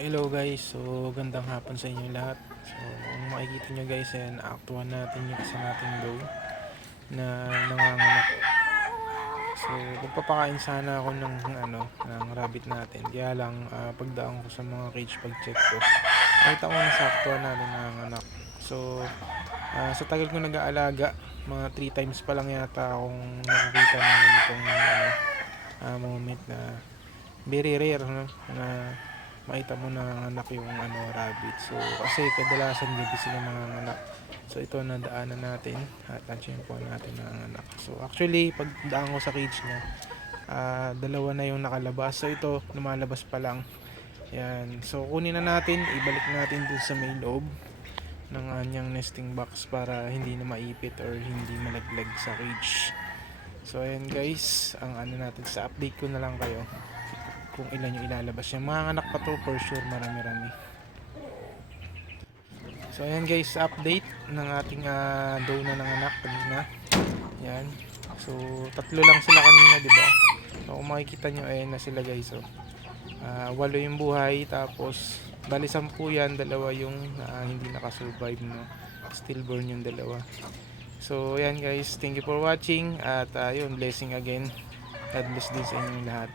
Hello guys, so gandang hapon sa inyo lahat. So kung makikita nyo guys, naaktuhan natin yung isa nating doe na nanganganak. So magpapakain sana ako ng rabbit natin. Kaya lang pagdaan ko sa mga cage pag check ko, nakita ko na saktuhan natin nanganganak. So sa tagal ko nag-aalaga, mga 3 times pa lang yata akong nakakita ng ganitong moment na very rare, no? Na makita mo na anak yung rabbit. So kasi kadalasan gabi sila nanganganak. So ito nadaanan natin at natsyempohan natin nanganganak. So actually pag daan ko sa cage niya, dalawa na yung nakalabas. So ito lumalabas pa lang. Yan. So kunin na natin, ibalik natin dun sa may loob ng anyang nesting box para hindi na maipit or hindi malaglag sa cage. So ayan guys, ang natin, sa update ko na lang kayo kung ilan yung ilalabas. Yung mga anak pa to for sure marami-rami. So ayan guys, update ng ating doe na nanganak kanina. Yan. So tatlo lang sila kanina, di ba? So kung makikita nyo, ayan na sila guys. So, 8 yung buhay, tapos bali 10 yan, dalawa yung hindi nakasurvive, no? Stillborn yung dalawa. So ayan guys, thank you for watching at yun, blessing again. God bless din sa inyong lahat.